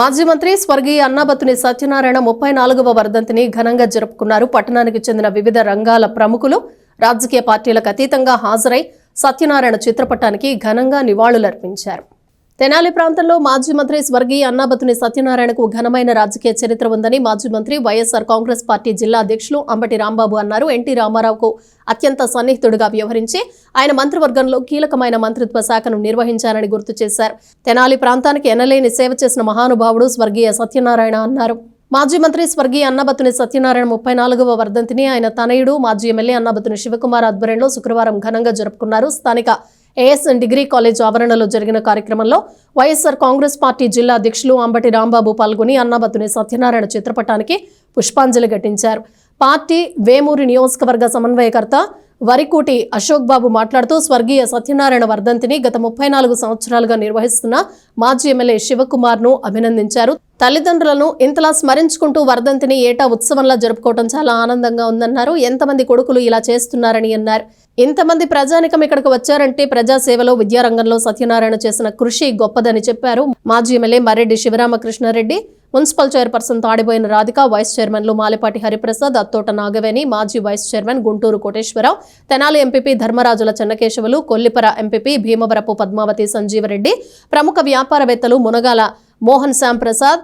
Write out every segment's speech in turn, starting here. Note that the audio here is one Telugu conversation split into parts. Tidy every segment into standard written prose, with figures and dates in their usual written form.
మాజీ మంత్రి స్వర్గీయ అన్నాబత్తుని సత్యనారాయణ 34వ వర్ధంతిని ఘనంగా జరుపుకున్నారు. పట్టణానికి చెందిన వివిధ రంగాల ప్రముఖులు రాజకీయ పార్టీలకు అతీతంగా హాజరై సత్యనారాయణ చిత్రపటానికి ఘనంగా నివాళులర్పించారు. తెనాలి ప్రాంతంలో మాజీ మంత్రి స్వర్గీయ అన్నాబత్తుని సత్యనారాయణకు ఘనమైన రాజకీయ చరిత్ర ఉందని మాజీ మంత్రి వైఎస్ఆర్ కాంగ్రెస్ పార్టీ జిల్లా అధ్యక్షులు అంబటి రాంబాబు అన్నారు. ఎన్టీ రామారావుకు అత్యంత సన్నిహితుడిగా వ్యవహరించి ఆయన మంత్రివర్గంలో కీలకమైన మంత్రిత్వ శాఖను నిర్వహించారని గుర్తు చేశారు. తెనాలి ప్రాంతానికి ఎనలేని సేవ చేసిన మహానుభావుడు స్వర్గీయ సత్యనారాయణ అన్నారు. మాజీ మంత్రి స్వర్గీయ అన్నాబత్తుని సత్యనారాయణ 34వ వర్ధంతిని ఆయన తనయుడు మాజీ ఎమ్మెల్యే అన్నాబత్తుని శివకుమార్ ఆధ్వర్యంలో శుక్రవారం ఘనంగా జరుపుకున్నారు. స్థానిక ఏఎస్ఎన్ డిగ్రీ కాలేజ్ ఆవరణలో జరిగిన కార్యక్రమంలో వైఎస్ఆర్ కాంగ్రెస్ పార్టీ జిల్లా అధ్యక్షులు అంబటి రాంబాబు పాల్గొని అన్నాబత్తుని సత్యనారాయణ చిత్రపటానికి పుష్పాంజలి ఘటించారు. పార్టీ వేమూరి నియోజకవర్గ సమన్వయకర్త వరికోటి అశోక్ బాబు మాట్లాడుతూ స్వర్గీయ సత్యనారాయణ వర్ధంతిని గత 34 సంవత్సరాలుగా నిర్వహిస్తున్న మాజీ ఎమ్మెల్యే శివకుమార్ ను అభినందించారు. తల్లిదండ్రులను ఇంతలా స్మరించుకుంటూ వర్ధంతిని ఏటా ఉత్సవంలా జరుపుకోవడం చాలా ఆనందంగా ఉందన్నారు. ఎంతమంది కొడుకులు ఇలా చేస్తున్నారని అన్నారు. ఇంతమంది ప్రజానికం ఇక్కడికి వచ్చారంటే ప్రజాసేవలో విద్యారంగంలో సత్యనారాయణ చేసిన కృషి గొప్పదని చెప్పారు. మాజీ MLA Marreddy Sivaramakrishnareddy, municipal chairperson Tadiboyina Radhika, vice చైర్మన్లు మాలేపాటి హరిప్రసాద్, అత్తోట నాగవేణి, మాజీ vice chairman Guntur Koteswararao, Tenali MPP Dharmarajula Chennakesavulu, Kollipara MPP Bheemavarapu Padmavathi Sanjeevareddy, ప్రముఖ వ్యాపారవేత్తలు Munagala Mohan Shyam Prasad,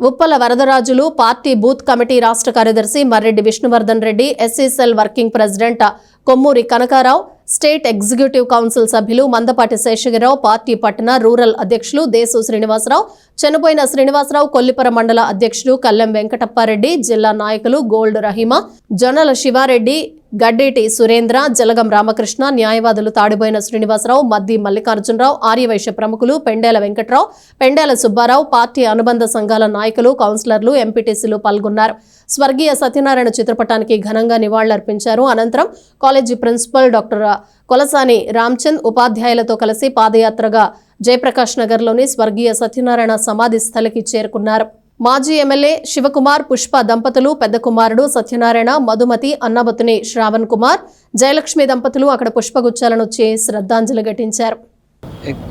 Uppala Varadarajulu, party booth committee రాష్ట్ర కార్యదర్శి Marreddy Vishnuvardhan Reddy, SC cell working president Kommuri Kanakarao, state executive council సభ్యులు మందపాటి శేషగిరిరావు, పార్టీ పట్టణ రూరల్ అధ్యక్షులు దేశు శ్రీనివాసరావు, చనిపోయిన శ్రీనివాసరావు, కొల్లిపర మండల అధ్యక్షుడు కల్లెం వెంకటప్పారెడ్డి, జిల్లా నాయకులు గోల్డ్ రహీమా, జొన్నల శివారెడ్డి, గడ్డేటి సురేంద్ర, జలగం రామకృష్ణ, న్యాయవాదులు తాడిబోయిన శ్రీనివాసరావు, మద్ది మల్లికార్జునరావు, ఆర్యవైశ్య ప్రముఖులు పెండేల వెంకట్రావు, పెండేల సుబ్బారావు, పార్టీ అనుబంధ సంఘాల నాయకులు, కౌన్సిలర్లు, ఎంపీటీసీలు పాల్గొన్నారు. స్వర్గీయ సత్యనారాయణ చిత్రపటానికి ఘనంగా నివాళులర్పించారు. అనంతరం college principal doctor Kolasani Ramchand ఉపాధ్యాయులతో కలిసి పాదయాత్రగా జయప్రకాష్ నగర్లోని స్వర్గీయ సత్యనారాయణ సమాధి స్థలికి చేరుకున్నారు. మాజీ ఎమ్మెల్యే శివకుమార్, పుష్ప దంపతులు, పెద్ద కుమారుడు సత్యనారాయణ, మధుమతి, అన్నాబత్తుని శ్రావణ్ కుమార్, జయలక్ష్మి దంపతులు అక్కడ పుష్పగుచ్చాలను చేసి శ్రద్ధాంజలి ఘటించారు.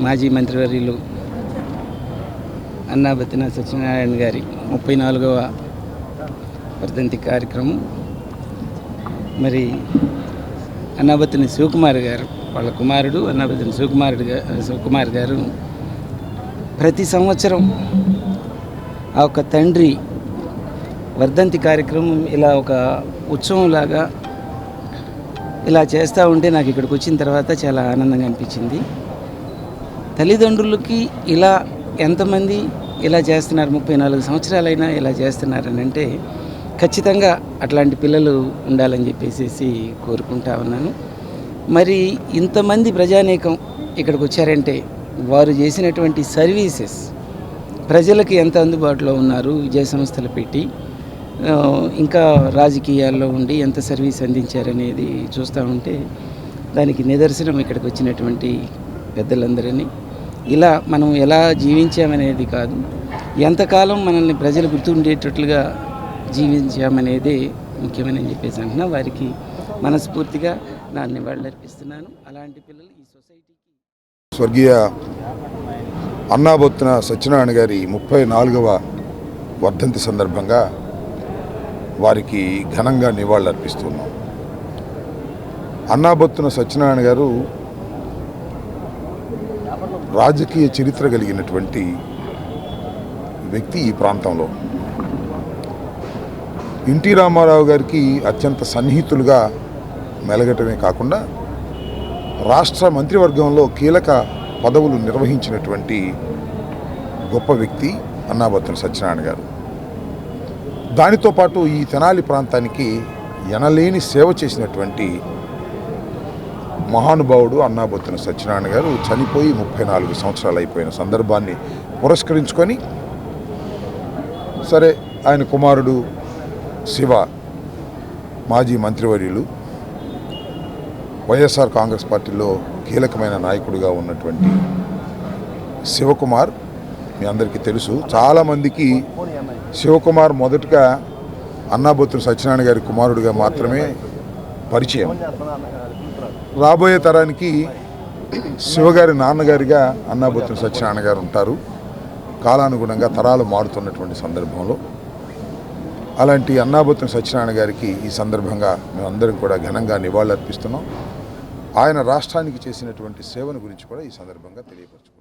మాజీ మంత్రివర్యులు అన్నాబత్తుని సత్యనారాయణ గారి 34వ వర్ధంతి కార్యక్రమం. మరి అన్నాబత్తుని శివకుమార్ గారు, వాళ్ళ కుమారుడు అన్నాబత్తుని శివకుమార్ గారు ప్రతి సంవత్సరం ఆ ఒక తండ్రి వర్ధంతి కార్యక్రమం ఇలా ఒక ఉత్సవంలాగా ఇలా చేస్తూ ఉంటే నాకు ఇక్కడికి వచ్చిన తర్వాత చాలా ఆనందంగా అనిపించింది. తల్లిదండ్రులకి ఇలా ఎంతమంది ఇలా చేస్తున్నారు, 34 సంవత్సరాలైనా ఇలా చేస్తున్నారని అంటే ఖచ్చితంగా అట్లాంటి పిల్లలు ఉండాలని చెప్పేసి కోరుకుంటా ఉన్నాను. మరి ఇంతమంది ప్రజానీకం ఇక్కడికి వచ్చారంటే వారు చేసినటువంటి సర్వీసెస్ ప్రజలకి ఎంత అందుబాటులో ఉన్నారు, విద్యా సంస్థలు పెట్టి ఇంకా రాజకీయాల్లో ఉండి ఎంత సర్వీస్ అందించారనేది చూస్తూ ఉంటే దానికి నిదర్శనం ఇక్కడికి వచ్చినటువంటి పెద్దలందరినీ. ఇలా మనం ఎలా జీవించామనేది కాదు, ఎంతకాలం మనల్ని ప్రజలు గుర్తుండేటట్లుగా జీవించామనేదే ముఖ్యమని చెప్పేసి అంటున్నా. వారికి మనస్ఫూర్తిగా నా నివాళులు అర్పిస్తున్నాను. అలాంటి పిల్లలు ఈ సొసైటీకి. స్వర్గీయ అన్నాబత్తున సత్యనారాయణ గారి 34వ వర్ధంతి సందర్భంగా వారికి ఘనంగా నివాళులు అర్పిస్తున్నాం. అన్నాబత్తున సత్యనారాయణ గారు రాజకీయ చరిత్ర కలిగినటువంటి వ్యక్తి. ఈ ప్రాంతంలో ఎన్టీ రామారావు గారికి అత్యంత సన్నిహితులుగా మెలగటమే కాకుండా రాష్ట్ర మంత్రివర్గంలో కీలక పదవులు నిర్వహించినటువంటి గొప్ప వ్యక్తి అన్నాబత్తుని సత్యనారాయణ గారు. దానితో పాటు ఈ తెనాలి ప్రాంతానికి ఎనలేని సేవ చేసినటువంటి మహానుభావుడు అన్నాబత్తుని సత్యనారాయణ గారు చనిపోయి 34 సంవత్సరాలు అయిపోయిన సందర్భాన్ని పురస్కరించుకొని సరే ఆయన కుమారుడు శివ, మాజీ మంత్రివర్యులు, వైఎస్ఆర్ కాంగ్రెస్ పార్టీలో కీలకమైన నాయకుడిగా ఉన్నటువంటి శివకుమార్ మీ అందరికీ తెలుసు. చాలామందికి శివకుమార్ మొదటగా అన్నాబత్తుని సత్యనారాయణ గారి కుమారుడిగా మాత్రమే పరిచయం. రాబోయే తరానికి శివగారి నాన్నగారిగా అన్నాబత్తుని సత్యనారాయణ గారు ఉంటారు. కాలానుగుణంగా తరాలు మారుతున్నటువంటి సందర్భంలో అలాంటి అన్నాబత్తుని సత్యనారాయణ గారికి ఈ సందర్భంగా మేమందరం కూడా ఘనంగా నివాళులర్పిస్తున్నాం. ఆయన రాష్ట్రానికి చేసినటువంటి సేవను గురించి కూడా ఈ సందర్భంగా తెలియపరచుకుంటున్నాం.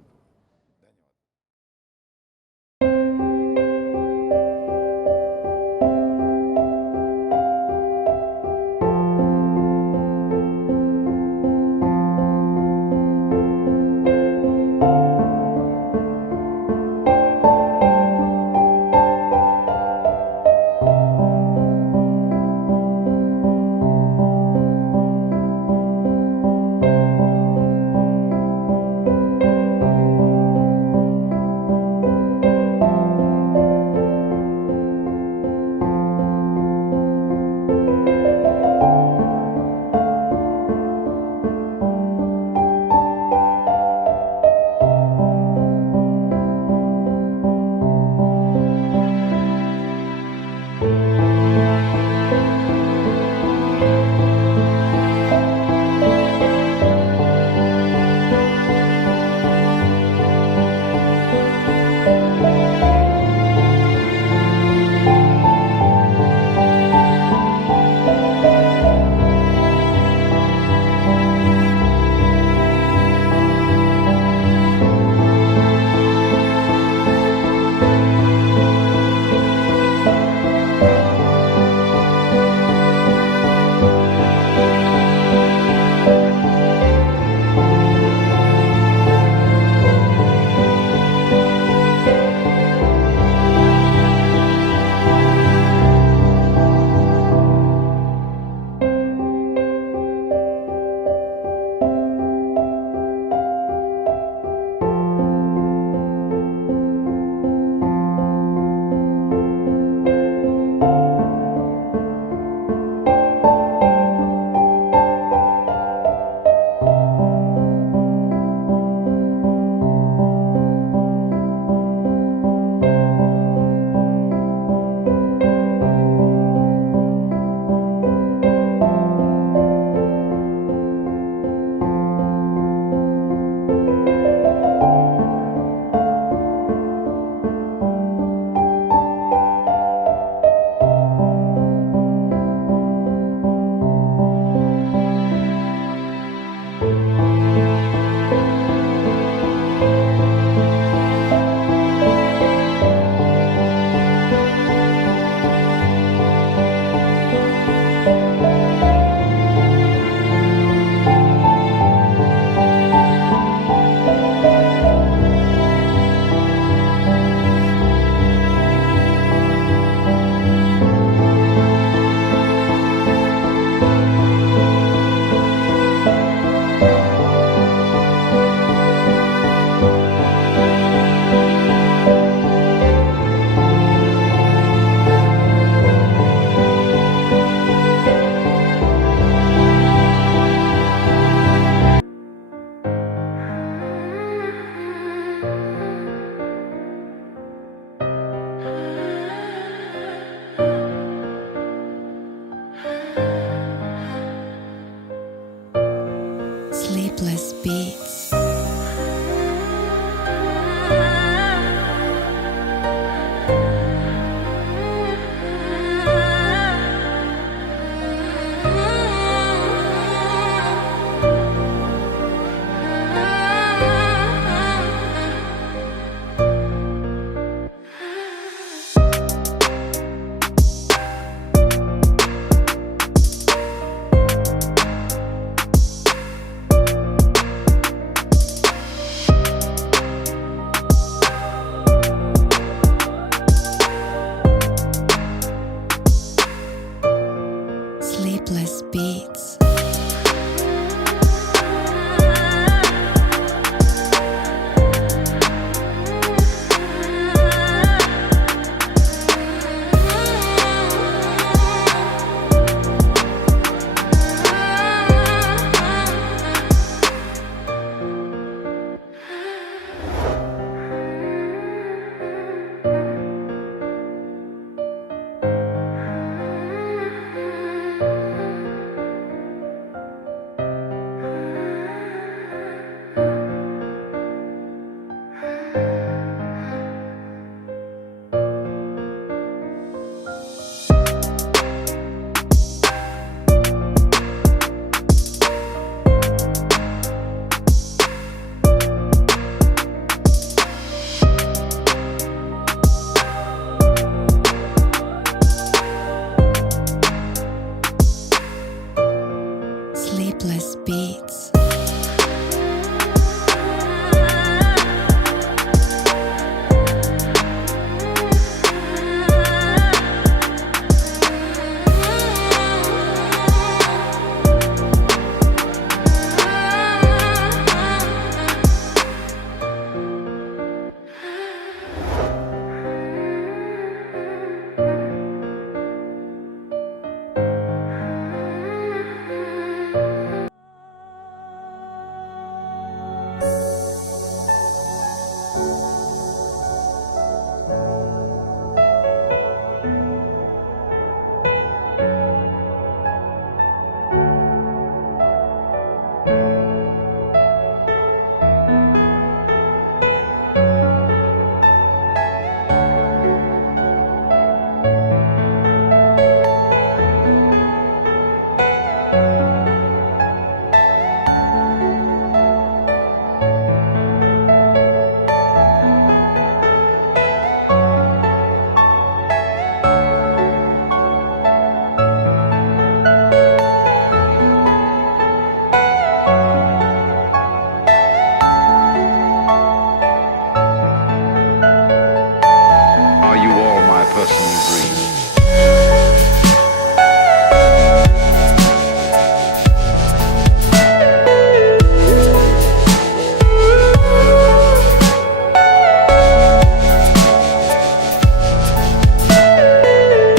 person you breathe.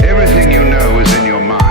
Everything you know is in your mind.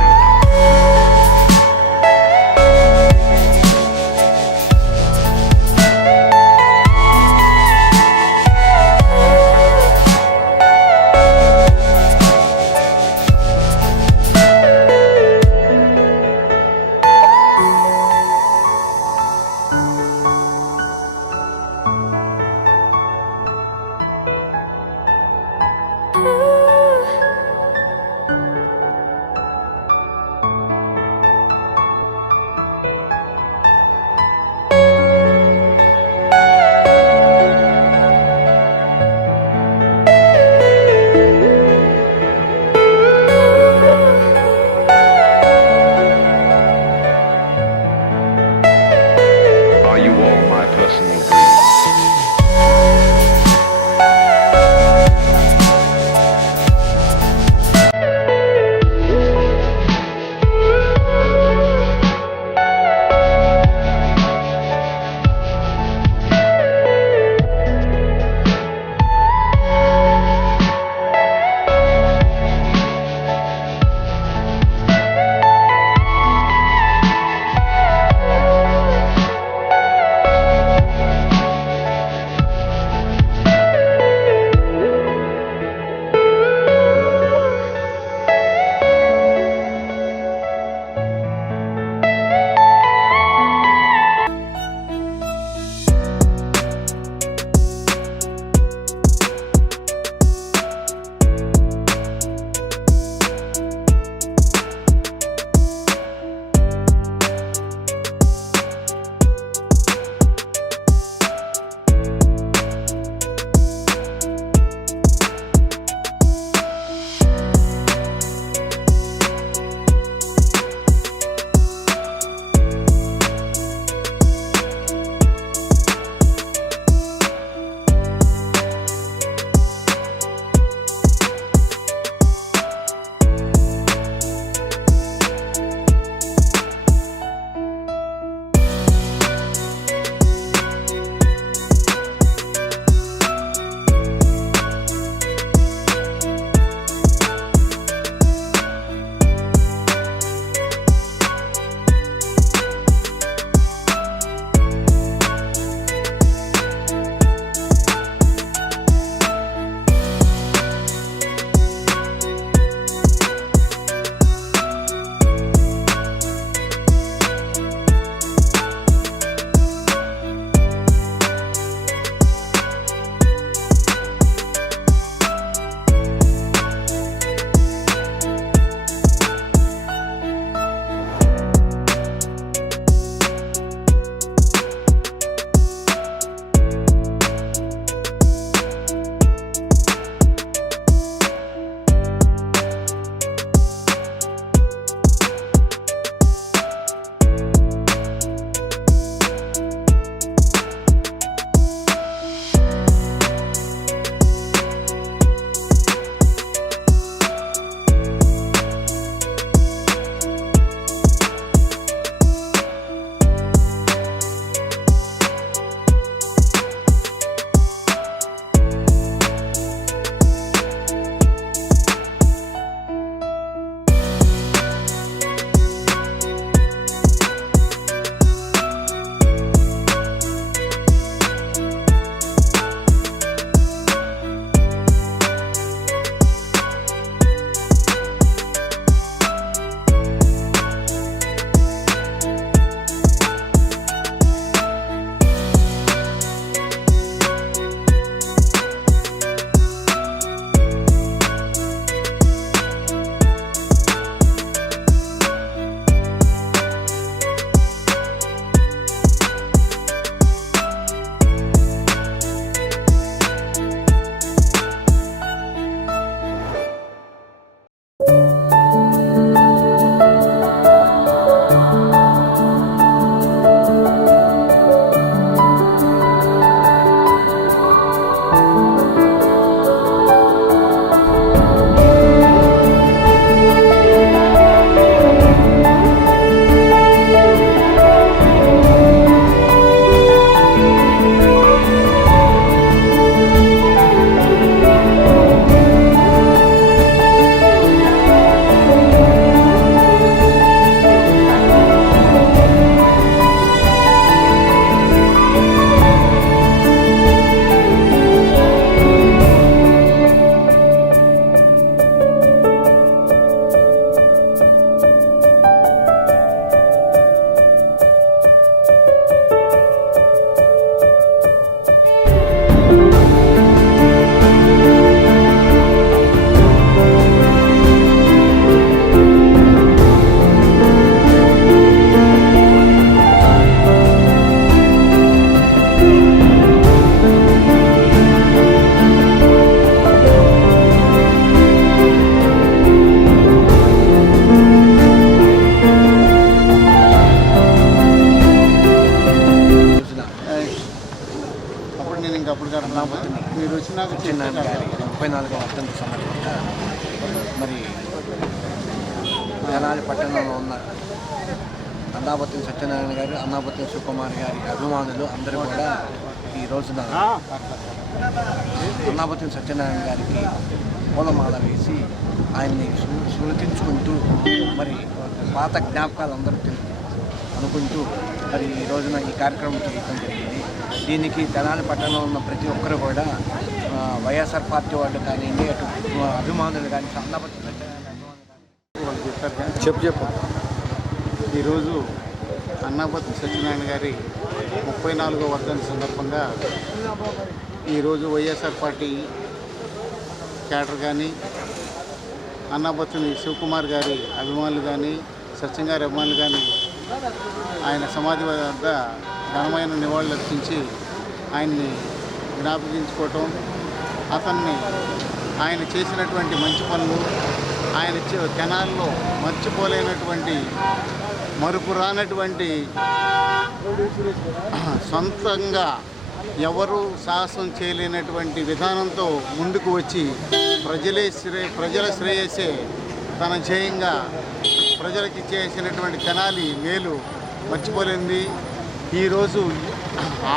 నేను ఇంక అప్పుడు కడుతున్నాను. మీరు వచ్చినాక సత్యనారాయణ గారి 34వ వర్ధంతి సందర్భంగా మరి తెనాలి పట్టణంలో ఉన్న అన్నాబత్తుని సత్యనారాయణ గారు, అన్నాబత్తుని శివకుమార్ గారి అభిమానులు అందరూ కూడా ఈ రోజున అన్నాబత్తుని సత్యనారాయణ గారికి పూలమాల వేసి ఆయన్ని స్మృతించుకుంటూ మరి పాత జ్ఞాపకాలు అందరూ అనుకుంటూ మరి ఈ రోజున ఈ కార్యక్రమం చేయడం జరిగింది. దీనికి తెనాలి పట్టణంలో ఉన్న ప్రతి ఒక్కరు కూడా వైఎస్ఆర్ పార్టీ వాళ్ళు కానివ్వండి, అటు అభిమానులు కానీ, అన్నాబత్తుని సత్యనారాయణ అభిమానులు వాళ్ళు చెప్పారు కానీ చెప్పు ఈరోజు అన్నాబత్తుని సత్యనారాయణ గారి 34వ వర్ధంతి సందర్భంగా ఈరోజు వైఎస్ఆర్ పార్టీ క్యాడర్ కానీ, అన్నాబత్తుని శివకుమార్ గారి అభిమానులు కానీ, సత్యం గారి అభిమానులు కానీ ఆయన సమాధి వద్ద ఘనమైన నివాళులు అర్పించి ఆయన్ని జ్ఞాపకించుకోవటం, ఆయన చేసినటువంటి మంచి పనులు, ఆయన తెనాల్లో మర్చిపోలేనటువంటి మరుపురానటువంటి సొంతంగా ఎవరు సాహసం చేయలేనటువంటి విధానంతో ముందుకు వచ్చి ప్రజల శ్రేయస్సే తన ధ్యేయంగా ప్రజలకి చేసినటువంటి తెనాలి మేలు మర్చిపోలేంది. ఈరోజు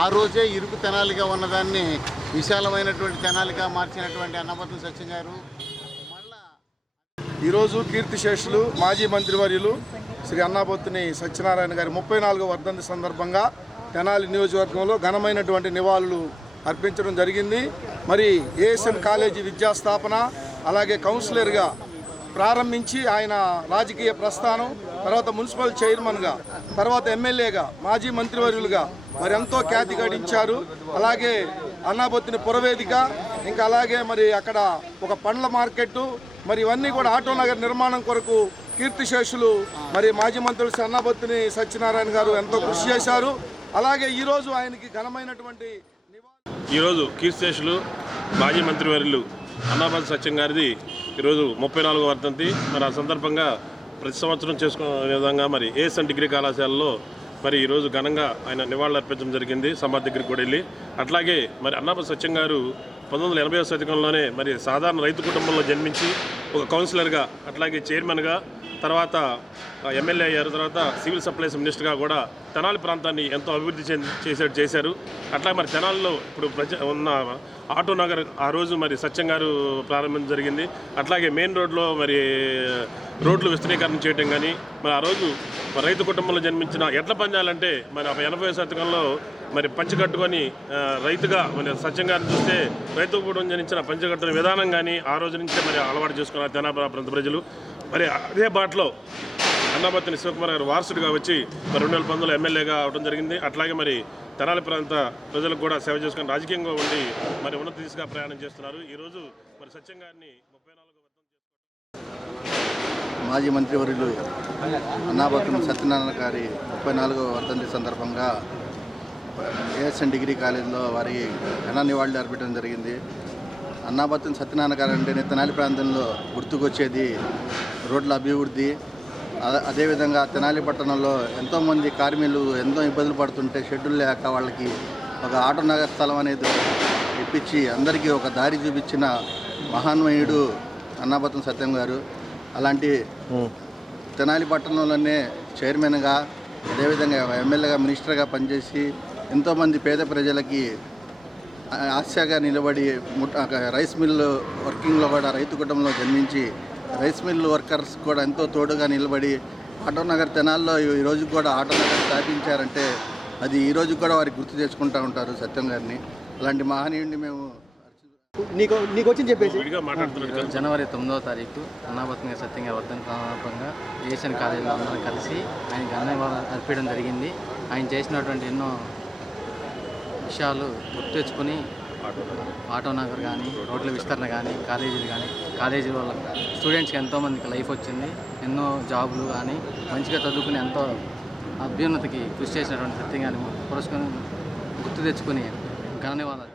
ఆ రోజే ఇరుకు తెనాలిగా ఉన్నదాన్ని విశాలమైనటువంటి తెనాలిగా మార్చినటువంటి అన్నాబత్తుని సత్యం గారు ఈరోజు కీర్తిశేషులు మాజీ మంత్రివర్యులు శ్రీ అన్నాబత్తుని సత్యనారాయణ గారి 34వ వర్ధంతి సందర్భంగా తెనాలి నియోజకవర్గంలో ఘనమైనటువంటి నివాళులు అర్పించడం జరిగింది. మరి ఏఎస్ఎన్ కాలేజీ విద్యాస్థాపన, అలాగే కౌన్సిలర్గా ప్రారంభించి ఆయన రాజకీయ ప్రస్థానం, తర్వాత మున్సిపల్ చైర్మన్గా, తర్వాత ఎమ్మెల్యేగా, మాజీ మంత్రివర్యులుగా మరి ఎంతో ఖ్యాతి గడించారు. అలాగే అన్నాబత్తుని పురవేదిక, ఇంకా అలాగే మరి అక్కడ ఒక పండ్ల మార్కెట్టు, మరి ఇవన్నీ కూడా ఆటో నగర్ నిర్మాణం కొరకు కీర్తిశేషులు మరి మాజీ మంత్రులు శ్రీ అన్నాబత్తుని సత్యనారాయణ గారు ఎంతో కృషి చేశారు. అలాగే ఈరోజు ఆయనకి ఘనమైనటువంటి ఈరోజు కీర్తిశేషులు మాజీ మంత్రివర్యులు అన్నాబత్తుని సత్యం గారిది ఈరోజు 34వ వర్ధంతి. మరి ఆ సందర్భంగా ప్రతి సంవత్సరం చేసుకునే విధంగా మరి ఏఎస్ఎన్ డిగ్రీ కళాశాలలో మరి ఈరోజు ఘనంగా ఆయన నివాళులు అర్పించడం జరిగింది. సమాధి దగ్గరికి కూడా వెళ్ళి అట్లాగే మరి అన్నాబత్తుని సత్యం గారు 1980వ శతకంలోనే మరి సాధారణ రైతు కుటుంబంలో జన్మించి ఒక కౌన్సిలర్గా, అట్లాగే చైర్మన్గా, తర్వాత ఎమ్మెల్యే అయ్యారు. తర్వాత సివిల్ సప్లైస్ మినిస్టర్గా కూడా తెనాలి ప్రాంతాన్ని ఎంతో అభివృద్ధి చేశారు. అట్లా మరి తెనాలిలో ఇప్పుడు ఉన్న ఆటో నగర్ ఆ రోజు మరి సత్యం గారు ప్రారంభించడం జరిగింది. అట్లాగే మెయిన్ రోడ్లో మరి రోడ్లు విస్తృతీకరణ చేయడం కానీ, మరి ఆ రోజు రైతు కుటుంబంలో జన్మించిన ఎడ్ల పందాలంటే మరి 80వ శతకంలో మరి పంచకట్టుకొని రైతుగా మరి సత్యం గారిని చూస్తే రైతు కుటుంబం జన్మించిన పంచకట్టుని విధానం కానీ ఆ రోజు నుంచే మరి అలవాటు చేసుకున్నారు తెనాలి ప్రాంత ప్రజలు. మరి అదే బాటలో అన్నాబత్తుని శివకుమార్ గారు వారసుడిగా వచ్చి మరి 2019లో ఎమ్మెల్యేగా అవడం జరిగింది. అట్లాగే మరి తెనాలి ప్రాంత ప్రజలకు కూడా సేవ చేసుకుని రాజకీయంగా ఉండి మరి ఉన్నత దిశగా ప్రయాణం చేస్తున్నారు. ఈరోజు మరి సత్యం గారిని 34వ మాజీ మంత్రివర్యులు అన్నాబత్తుని సత్యనారాయణ గారి 34వ వర్ధంతి సందర్భంగా ఏఎస్ఎన్ డిగ్రీ కాలేజీలో వారికి ఘన నివాళులు అర్పించడం జరిగింది. అన్నాబత్తుని సత్యనారాయణ గారు అంటే తెనాలి ప్రాంతంలో గుర్తుకొచ్చేది రోడ్ల అభివృద్ధి. అదేవిధంగా తెనాలి పట్టణంలో ఎంతోమంది కార్మికులు ఎంతో ఇబ్బందులు పడుతుంటే షెడ్యూల్ లేక వాళ్ళకి ఒక ఆటో నగర్ స్థలం అనేది ఇప్పించి అందరికీ ఒక దారి చూపించిన మహాన్మయుడు అన్నాబత్తుని సత్యం గారు. అలాంటి తెనాలి పట్టణంలోనే చైర్మన్గా, అదేవిధంగా ఎమ్మెల్యేగా, మినిస్టర్గా పనిచేసి ఎంతోమంది పేద ప్రజలకి ఆశగా నిలబడి రైస్ మిల్లు వర్కింగ్లో కూడా రైతు కుటుంబంలో జన్మించి రైస్ మిల్లు వర్కర్స్ కూడా ఎంతో తోడుగా నిలబడి ఆటో నగర్ తెనాల్లో ఈరోజు కూడా ఆటో నగర్ స్థాపించారంటే అది ఈరోజు కూడా వారికి గుర్తు తెచ్చుకుంటూ ఉంటారు సత్యం గారిని. అలాంటి మహనీయుడిని మేము నీకు వచ్చి చెప్పేసి జనవరి 9వ తారీఖు అన్నాబత్తుని సత్యం గారి వర్ధంతి సందర్భంగా ఏఎస్ఎన్ కాలేజీలో అందరం కలిసి ఆయన ఘననివాళులు అర్పించడం జరిగింది. ఆయన చేసినటువంటి ఎన్నో విషయాలు గుర్తు తెచ్చుకొని ఆటో నగర్ కానీ, రోడ్ల విస్తరణ కానీ, కాలేజీలు కానీ, కాలేజీ వల్ల స్టూడెంట్స్కి ఎంతోమందికి లైఫ్ వచ్చింది. ఎన్నో జాబులు కానీ మంచిగా చదువుకుని ఎంతో అభ్యున్నతికి కృషి చేసినటువంటి సత్యం గారిని పురస్కరణ గుర్తు తెచ్చుకొని ఘననివాళులు